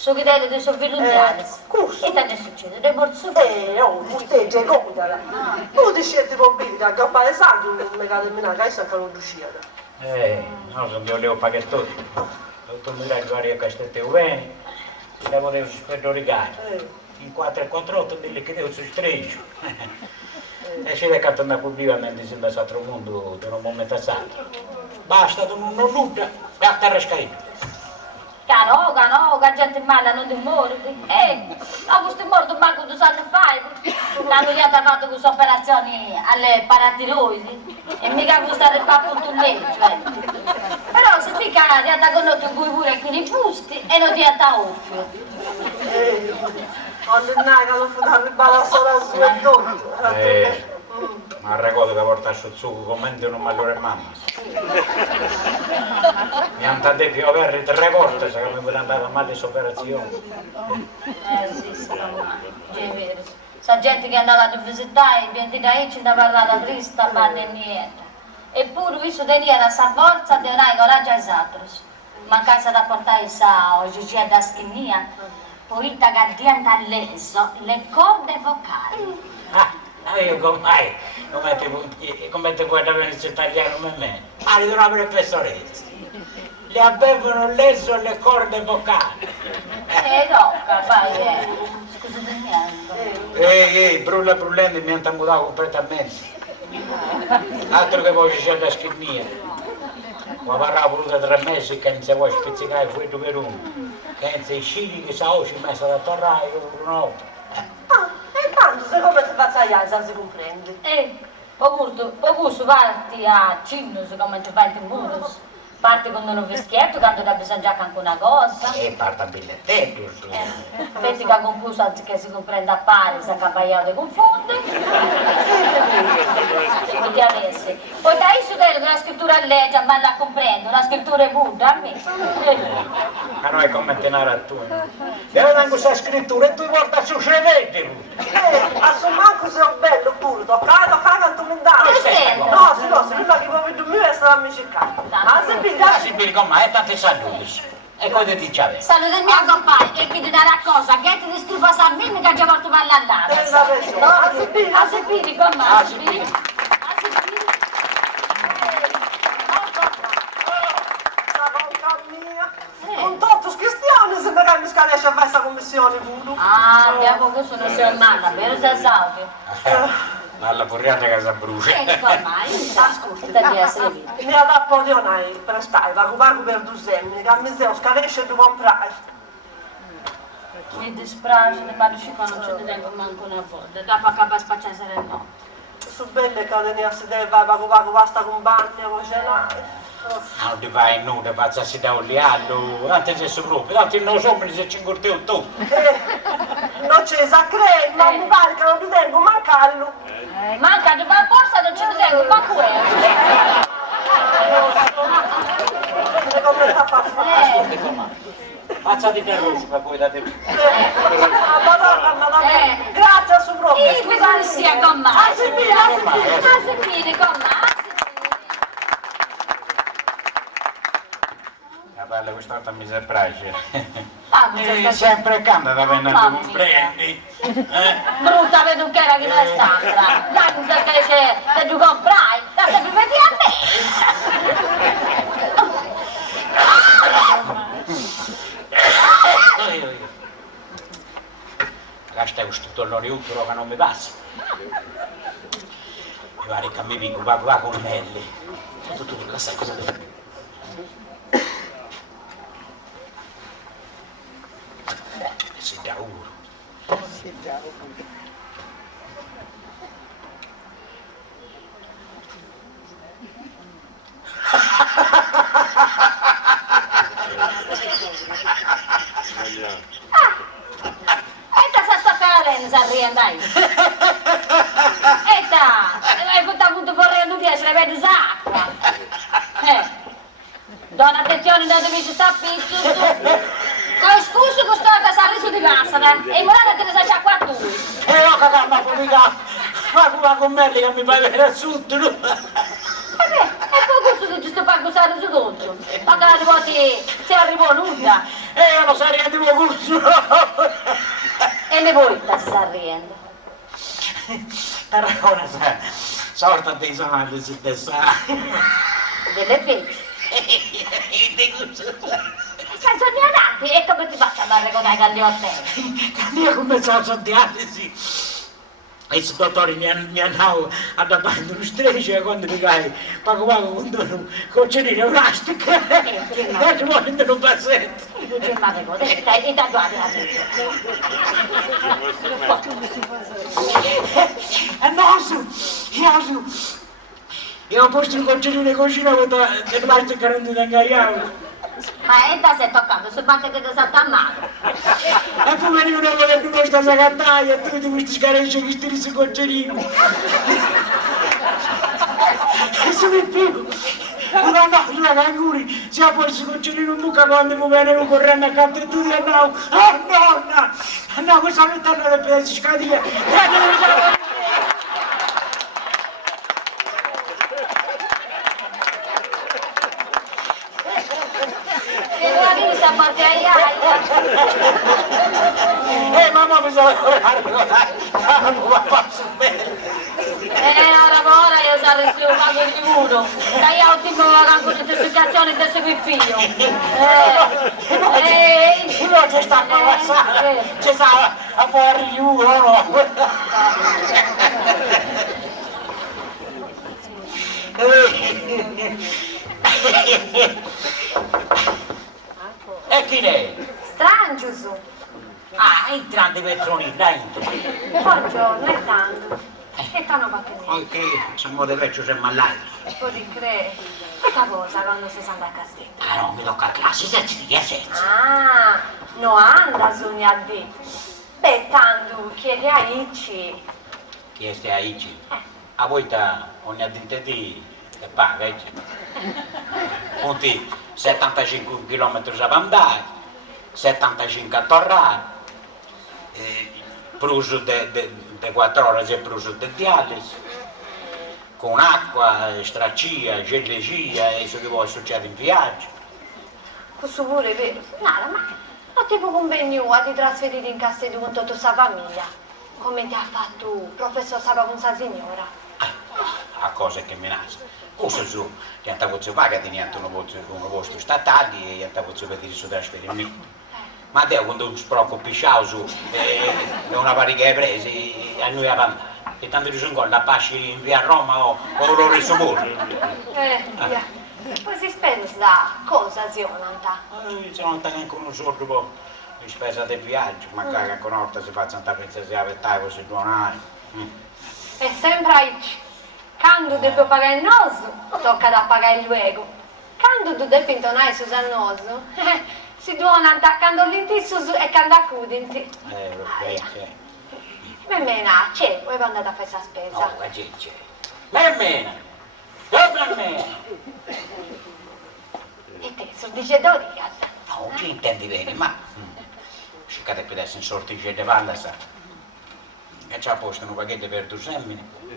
Su che deve di sovvilunziare. Curso. E te ne succede? Dei morso. Musteggia, comodala. Tu ti scendi con bene, a gamba di sangue, non mi cade meno, che sta con l'uscita. No, sono io leo paghettoni. Tu mi raggiungi a Castel bene, devo del supermercato. In 448 delle che devo su stregio. E c'è che torna pubblicamente in questo altro mondo, da un momento all'altro. Basta, non nulla, e a terra scaita. Cano, che gente male non ti mordi. Ma questo è morto manco 2 anni fa. L'hanno già fatto queste operazioni alle paratiroidi. E mica questo è il pappo tu lei, cioè. Però se mica ti ha condotto in cui pure con i fusti e non ti ha offio. Quando il naga lo fa arrivare solo su e tutto. Ma ricordo che porta sul suo commento non malore mamma. Mi hanno detto che io avrei 3 volte se mi sono andata male questa operazione. Sì, sono male, è vero. Sa gente che è andata a visitare, viene da lì, ci da parlare triste, ma non niente. Eppure, visto che era sa forza, di non hai coraggio ai altri. Mancanza da portare sa oggi c'è da schinia, poi da gardienta leso le corde vocali. Io come ti puoi avere il italiano come me? Ah, di una professoressa. Le avevano leso le corde vocali. Tocca, vai, Scusate niente. Brullando mi hanno mutato completamente. Altro che poi c'è la schinia. Ma varrà voluto 3 mesi che non si può spizzicare fuori per uno. Che non si scegli che sa oggi messa da torrare io un'altra. E tanto, secondo ti faccia iasa, si comprende. Pocuso parti a Cinno, come ti fai in Budus. Parti con uno vestietto, tanto da bisogna già anche una cosa. E parta bigliettetto. Vedi che confuso anziché si comprende a pari, si accampagliato e confonde. Sì, ti avessi. Poi da isso che la scrittura a legge, ma la comprendo, la scrittura è Buddha a me. Ma noi come tenere a tu? Deve dare questa scrittura e tu porta su screvete. A suo manco sei un bello pure, toccare quanto mi dà. No, se prima che vuoi dormire sarà mi cercare. Ma se Si picca mai tante saluti. E cosa ti dice? Saluto il mio compagno e chi ti darà cosa, che ti disturba a me che già porto per l'andata. A Sepiri, con me, a Sepiri. Con tanto scherzione se magari mi scaresce a fare questa commissione pure. Abbiamo questo non si è male, vero se salvi? Alla porriata che si brucia. Ormai, ascolta di essere vivo. Mi ha dato un po' di onai per stare, vago per 2 anni, che mi devo scaresce di comprare. Mi dispiace, ma non ci tengo manco una volta, dopo acaba spacciare il no. Su belle che ne a sedere, vago, basta compagna, voce là. Non ti fai nulla, faccia si da un liallo, anche se si proprio, tanti non so se ci incorteo tu. Non c'è sa crema, ma mi pare che non ti tengo mancarlo. Manca di fare apposta, non ci tengo manco quello. Come sta a fare? Faccia di terroso per poi date. Madonna, grazie a suo proprio. Scusate sia con me. A Sepiri, con me. Guarda, quest'altra mi si piace. Sta Sempre canta da venire a comprendi. brutta veducchiera che non è Sandra. Dai, mi sa che se tu comprai, la sempre vedi a me. Questa è questo dolore utero che non mi passa. Guarda che mi dico, va con Nelly. Tutto la sai cosa devo. Si dà uno. Esta sa sapere, sa riandai. Esta, hai avuto vorrei non riesce, le vedi d'acqua. Donna attenzione, non devi stare piccio. Scusa quest'altra sa riso di cassara e morale te ne sai già qua tu. E io che ma polica, ma con me che mi pare da sud. E poi questo che ci sto pagando sa riso tutto. Magari poi ti arrivò nulla. io non sarei di corso. E ne vuoi sta riendo? Però ora sorta dei soldi si sa. Delle feci. Sei sognati e come ti faccio andare con i gagliotti? Io come sono dialisi. E il dottore mi hanno dato uno strisce quando mi dai pago con un coccerino elastico e ci vuole in un passetto. Ma che cosa? E tatuati la vita. Io ho posto un coccerino in cucina con le plastiche non ti ingaiavo. Ma entra se toccando sul banco di Santa Maria. E poi io non volevo più questa sagattaia e tu di questi scarecci che stiri su coccerino. E sono più. Una notte canguri si ha posto il coccerino in buca quando mi venivo correndo accanto e tu e no. Oh nonna! No, questa notte hanno le pezzi scadia. A parte mamma mi sono non posso bene. ora io sarei su pago di uno. Dai ultimo rango di tessucazione del seguifiglio. Non c'è sta c'è sta a fuori uno. E chi è? Strangiuso. Ah, entrante Petroni, dai. Buongiorno, è tanto. E tanto fatto niente. Ok, siamo di vecchio siamo all'altro. E poi di cre. Questa cosa quando si sta a castello. Ah no, mi tocca a classe, senza di senza. Ah, no anda sogna di. Beh, tanto chiedi a Ici. Chi stai a Ici? A voi ogni addente di paga, Punti 75 km a andare, 75 a tornare, pruso di 4 ore di pruso di dialisi, con acqua, stracia, gelegia e ciò che può succedere in viaggio. Questo pure è vero. Nada, ma non ti può convenire di trasferire in Castello con tutta la famiglia, come ti ha fatto il professor Saba con sa signora. A cose che minaccia. Cosa su, che voce paga di niente un posto statale e niente voce vedere su trasferimento. Ma te quando si preoccupa su una pariga presa a noi avanti. E tanto ci sono con la pace in via Roma o loro in Somore. Via. Poi si spesa cosa si onanta? Se non tengo anche uno sordo po' di spesa del viaggio, magari anche una volta si faccia tanta princesa a vettare così buonare. E sempre aici. Quando devo pagare il noso, tocca da pagare il luogo. Quando tu devi intonare su il noso, si duona attaccando l'intisso e canda accudinti. Ok. Memmena, c'è, voi andate a fare questa spesa. No, la gente. Memmena! Dove memmena? E te, su dice Doria. No, non ci intendi bene, ma... Cercate più adesso in sortige di valle, sa. E c'ha posto un pacchetto per 2 semmini.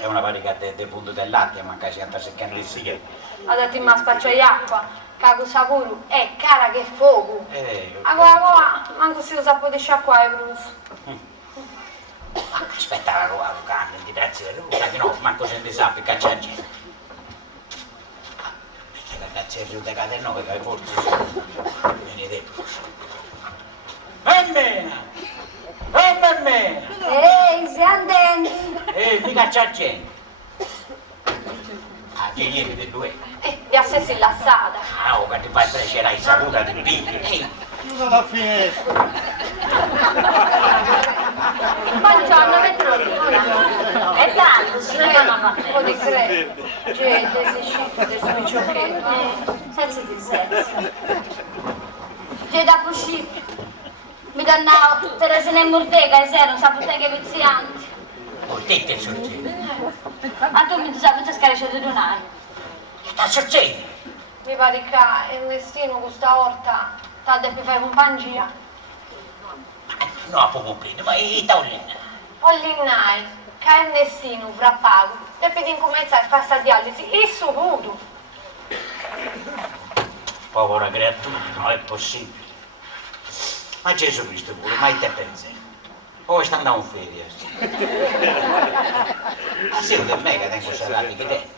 È una varica del punto del latte, ma che si sta seccando il sighetto. Adesso in spaccio di acqua, cago sapuru, è cara che fuoco. Agora, manco si usa un po' di sciacquaio, Bruce. Aspetta la cambia di prezzi del luce, che no, manco se ne sa, perché c'è gente. La prezzi del luce cade no, perché forse venite. Memmena! Oh memmena! Ehi, si andendi! Mica c'è gente! Ah, che ieri del due? Di assessi l'assata. Ah, oh, che ti fai prendere la saputa di piglio! Chiusa la finestra! Buongiorno, Petrolina. E tanto, se ne vanno a fare. Un po' di credo. Gente, si scende adesso mi ciocchetti. Senza di senso. C'è da uscire. Mi dannavo tutte le sene in bottega e zero, sapete che vizianti. Bottette sorgente! Ma tu mi sai tutte scarisce di donare. Che sta sorgente? Mi pare che il destino questa volta t'ha detto fare compagnia. No, può comprendere, ma i tavolini? Pollinnai, che il destino frappago, devi incominciare a fare sta dialisi, isso puro. Povera creatura, non è possibile. Ma Gesù Cristo pure, ma te pensi? O sta andando in ferie? Ma sì, per me che tengo serati che dentro.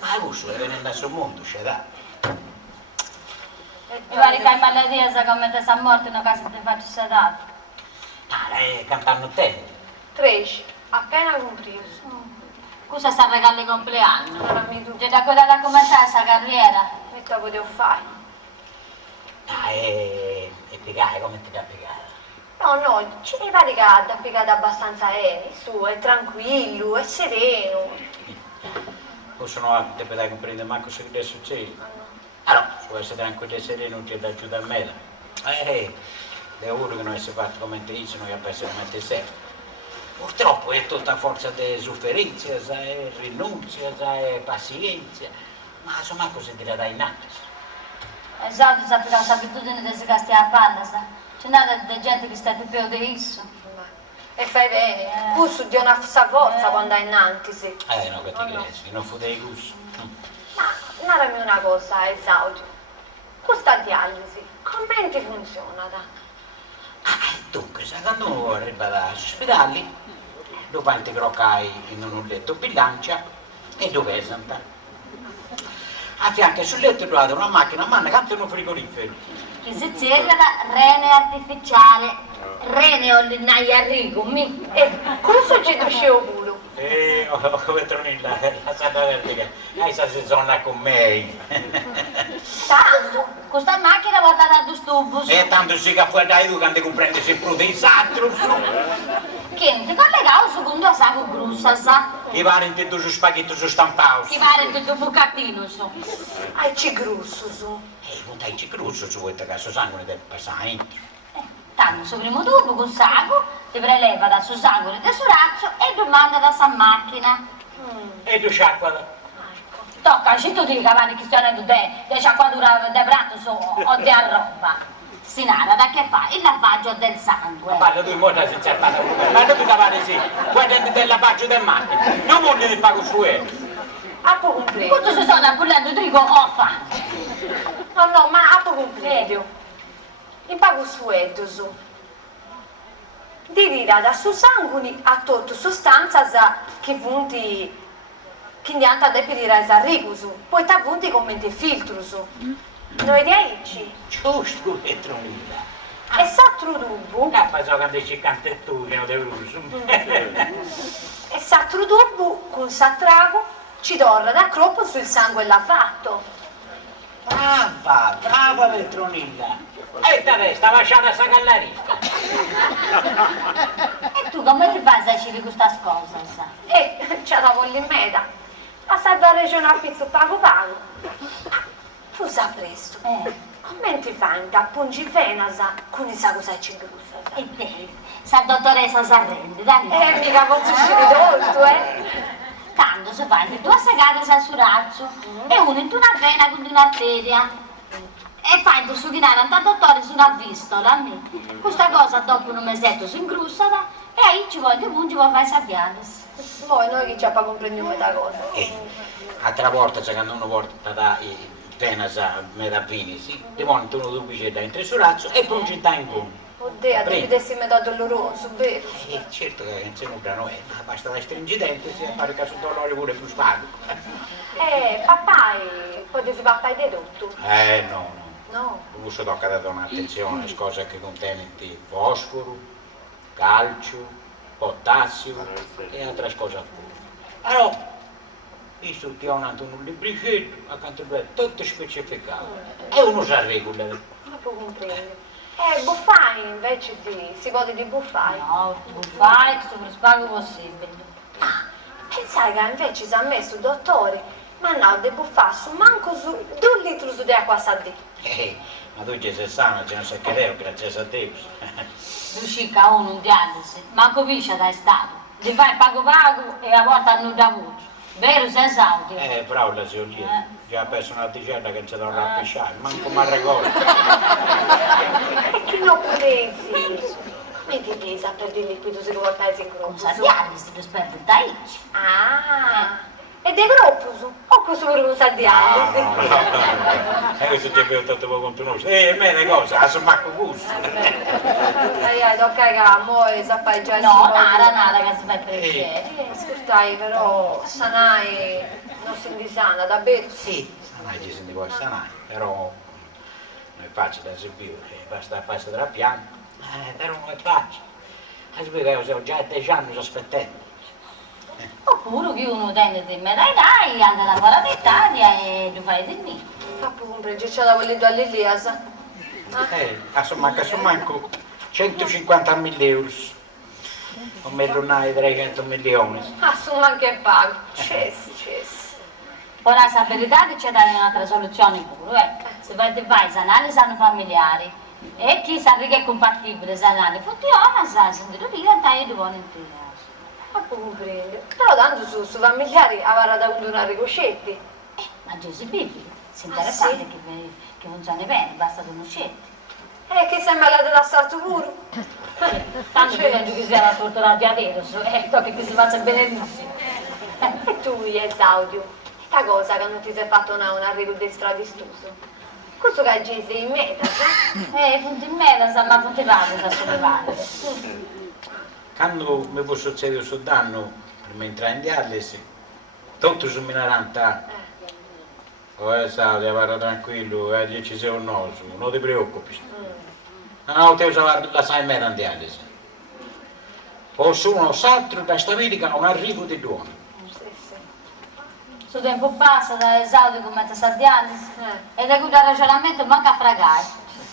Ma questo è venendo sul mondo, c'è da. E ti pare che hai malattia, sa come ti sei morto in una casa ti faccio sedato? Ah, cantando te. 13, appena compreso. Cosa sta regalo di compleanno? Non mi tu. Ti da quella da cominciare questa carriera? Che te potevo fare? Ah, e piegare, come ti da piegare? No, ci mi pare che ha piegato abbastanza bene, su, è tranquillo, è sereno. Possono anche te comprendere manco se che succede. Allora, su essere tranquillo e sereno non c'è da aiutare a me. È ora che non si fatto come te dicono, che pensa come te sei. Purtroppo è tutta a forza di sofferenza, è rinunzia, è pazienza, ma insomma cosa dirà dai nati? Esatto, sappi che l'abitudine di si casti a panna, sa? C'è nata di gente che sta più di isso. E fai bene, tu di una forza quando è innanzi, sì. No, che ti credi, non fu dei gusti. Ma narrami una cosa, Esaudio. Questa dialisi, come ti funziona? Dunque, se quando uno arriva dall'ospedale, dopo ti croccai in un letto bilancia e dove è santa? A fianco sul letto trovate una macchina a mano che è un frigorifero. Che si chiama rene artificiale, rene ollinai a rigumi. E cosa ci uscivo pure? Come Tronilla, la santa vertica, si zona con me. Tanto, questa macchina va data a stubus. E tanto si che poi dai tu quando comprendi se prude i satro, Che non ti collegavo secondo la saco grussa, sa? i vari in tutto su spaghetto su stampato. Ti pare tutto bucattino, su. Ci grusso, su. Non dai ci cruzo su questo caso sangue del passaggio. Tanto, sul primo tubo con saco, ti preleva dal suo sangue del suo razzo e lo manda da sta macchina. E tu sciacquala. Tocca, se tu ti cavalli che stiano di te, di sciacquatura del prato su o di roba. Sinara, da che fa? Il lavaggio del sangue. Parla tu in modo senza parlare, ma non ti cavare sì, guarda del lavaggio del macchina, non vuol dire pago su A poco compreso. Questo si sta pullando trigo offa. No, ma a poco compreso. Il pago suedo, su. Di dire da su sangue a tutto sostanza che vunti che andiamo a depilare a rigo, su. Poi ti vunti come ti filtro, su. Noi di aici. Giusto che tronilla. E s'altro dubbio, Cappa so che ci canta tu che non devo e s'altro dubbio, con s'attrago, ci torna da croppo sul sangue lavato. Brava Petronilla. E da te, sta lasciata sta gallerista. E tu come ti fai a dire questa cosa, sa? E c'è la voglia in meta. A salvare regione a pizzo pago. Tu sa presto. Come ti fai da pungi venasa con i sa cosa ci grussa? E te, sa dottoressa s'arrende, dai. Mica posso uscire d'oltre, Tanto si fa che due sagate sa sul razzo e uno in una vena con un'arteria. E fai tu suchinare a dottore su una vistola. Questa cosa dopo un mesetto si ingrussata e ahí ci voglio pungi per fare sappiare. Poi noi che ci ha comprendere questa cosa. Altra volta, se quando uno porta da vena sa metavini, sì, ti monta uno duplice da entro sul razzo e poi ci sta in fondo. Oddio, devi essere metà doloroso, vero? Certo che non si nulla non è, ma basta la stringidente si fare caso dolore pure più spago. Papà, poi si papà hai dedotto? No. No. Questo tocca da dare un'attenzione, le cose che contengono fosforo, calcio, potassio e altre cose ancora. Allora, questo ti ho dato un libricetto, accanto a due, tutto specificato. E uno sa regolare. Non può comprendere. Buffai invece si gode di buffai. No, buffare questo più spago possibile. Pensai che invece si è messo il dottore, ma no, di buffare su manco su 2 litri di acqua salata. Ma tu ci sei sana, ce ne sei che devo, grazie a Dio. Riuscica uno un dialisi, manco piscia da stato. Ti fai pago e a volte hanno da voce. Vero, sei esaudio? Bravo la signora, già perso una ticella che non si dovrà pisciare, manco mi ricordo. E che non presi? Come ti pesa per dire liquido se lo portai in Con gruppo? sa dialisi, ti sperde da ici. E dei gruppo su? O questo per un dialisi? E questo ti abbiamo tanto poco conoscere. Me le cose, a somma gusto. tocca che mo zappaggiare No, nada che si fa per Ascoltai, però sanai non si indisana, da bere. Sì, sanai ci si può sanare, però non è facile da seguire, basta farsi della pianta, però non è facile. E spiego che ho già 10 anni aspettando. Oppure che uno tende di me dai, anda da fuori d'Italia e tu fai di me. Papà compra già da quelli due all'Eliasa. Insomma, che sono manco 150.000 euro. Non mi donai 300 milioni. Assuma anche pago. Cess. Ora la verità c'è da un'altra soluzione pure, Se vai sanare sanno familiari e chi sa che è compatibile sanare, funziona, sa, se non diventa io di buona intera. Papà comprende. Però tanto su familiari avrà da condonare coscetti. Ma Gesù Bibbia, si interessante sì? che funzioni bene, basta conoscerti. Che sembra la della salto puro. Tanto bisogna che sia la fortuna di Aderos, tocca che si faccia benissimo. E tu, Esaudio, sta cosa che non ti sei fatto un arrivo di stradistoso. Questo che hai sei in meta, Punti in meta, ma punti vado da sollevare. Quando mi può succedere questo danno, prima di entrare in dialisi, tutto su minaranta. Saudia, guarda tranquillo, ci sei un noso, non ti preoccupi. No, te la sai mera in dialisi. O uno s'altro da sta medica un arrivo di duono. Su tempo passa da esaudio come te sa dialisi e da cui il ragionamento manca a fragare.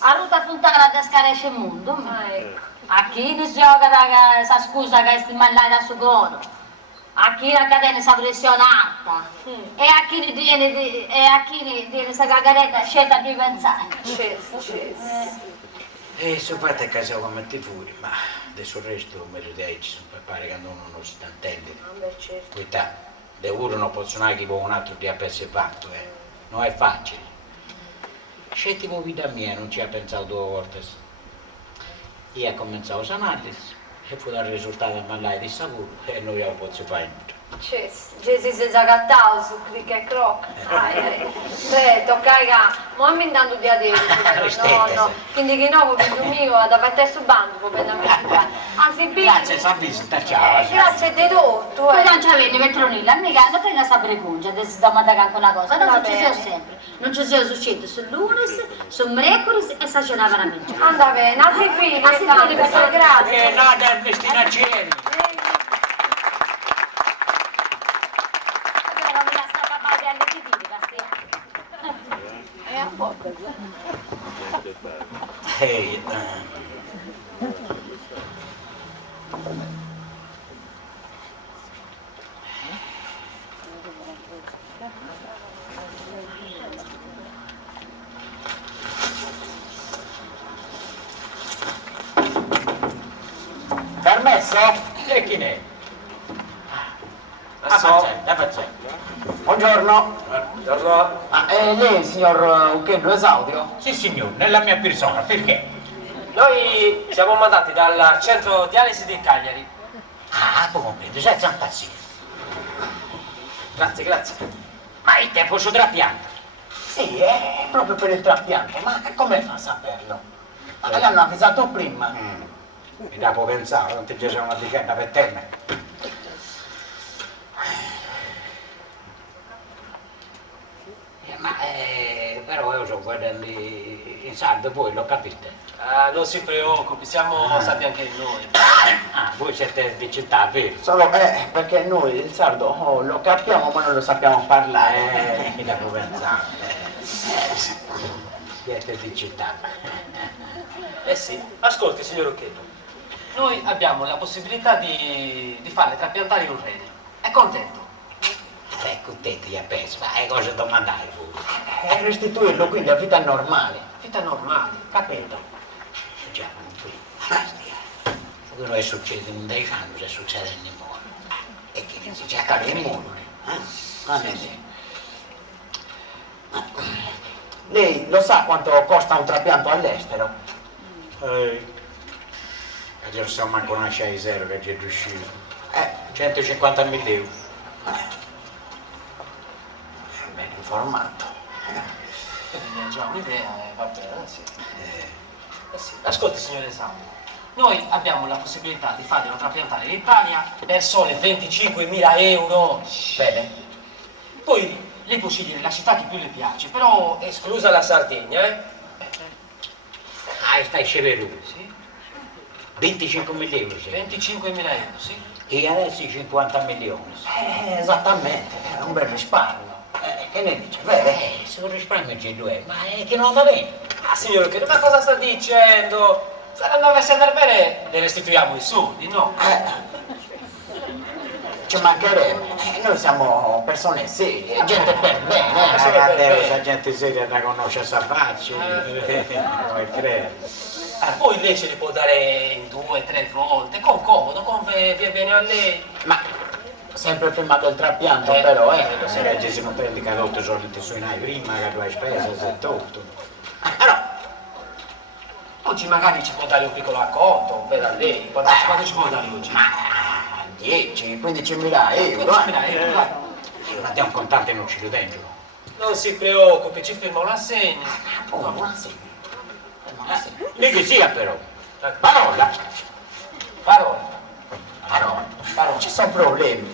A ruta fontana da scaresce il mondo. Ecco. A chi ne si gioca da sa scusa che è mallare da sugoro. A chi la catena sa pressione alta. E a chi ne tiene questa cagaretta scelta di pensare. Cess. Se fate caso come ti fuori, ma adesso il resto me lo dai, ci sono pare che uno non si intende. Vabbè, certo. Questa, de uno non posso neanche con un altro di avesse fatto, non è facile. Scetti vita mia, non ci ha pensato 2 volte. Io ho cominciato a sanare e fu dal risultato a mallare di sicuro e noi lo posso fare niente. Cess. Gesù si è già su clic e croc. Tocca che mo mi dando di adesso. No. Quindi che no, figlio mio, da parte su banco, per la mia. Anzi, Grazie, sa visita, ciao. Grazie di tutto. Poi non c'avevi Petronilla, mica non tenga sta precuncia, adesso domanda anche una cosa, non ci siamo sempre. Non ci siamo succedendo sul lunes, sul mercoledì e sta cenava la mangiare. Anda bene, a seguire, grazie. No, dal destinazione. Permesso? E chi ne è? La facciamo. Buongiorno. Buongiorno. Lei, signor Uchello Esaudio? Sì, signor, nella mia persona, perché? Noi siamo mandati dal centro dialisi di Cagliari. Ah, poi comprendo, sei fantasia. Grazie. Ma il tempo su trapianto. Sì, è proprio per il trapianto, ma come fa a saperlo? Ma l'hanno avvisato prima. Mi dopo pensare, non ti c'è una vicenda per te. Però io sto guardando in saldo, voi lo capite? Non si preoccupi, siamo stati anche noi. Voi siete di città, vero? Solo perché noi il sardo lo capiamo ma non lo sappiamo parlare. Mi devo pensare. Siete di città. Eh sì, ascolti signor Occhetto, noi abbiamo la possibilità di farle trapiantare in un rene. È contento? Contenti, gli penso, ma è cosa domandare voi? E restituirlo quindi a vita normale. Vita normale. Capito? Già, quello che succede in 10 anni, se succede in mondo. E che ne si cerca di mondo. Lei lo sa quanto costa un trapianto all'estero? Adesso siamo manco una scia di zero che ci è riuscito. 150.000 euro. Ben informato. Quindi ne ha già un'idea, va bene, sì. Sì. Ascolti signore Esaudio, Noi abbiamo la possibilità di farglielo trapiantare in Italia per sole 25.000 euro. Vede? Poi lei può scegliere la città che più le piace, però esclusa la Sardegna, eh? Ah, stai scevero. Sì? 25.000 euro, sì. 25.000 euro, sì. E adesso i 50 milioni. Esattamente, è un bel risparmio. Che ne dice, vede? Sul risparmio c'è due, ma è che non va bene. Ah, signor Occhietto, ma cosa sta dicendo? Se non dovesse andare bene, le restituiamo i soldi, no? Ci mancherebbe. Noi siamo persone serie, gente per bene. Questa gente seria da conosce sta faccia. Come crede. Poi lei ce li può dare in 2, 3 volte, con comodo, come vi bene a lei. Ma sempre prima del trapianto però, Se la gente non prende che ha dato soldi su noi prima, che tu hai speso, se tutto. Allora, Oggi magari ci può dare un piccolo acconto, per a lei. Quanto ci può dare oggi? 10, 15.000 euro. 15.000 euro, dai. Ma andiamo contante non ci lo dentro. Non si preoccupi, ci firma un assegno. Oh, ma sì. Lì che sia però. Parola. Parola. Parola. Ci sono problemi.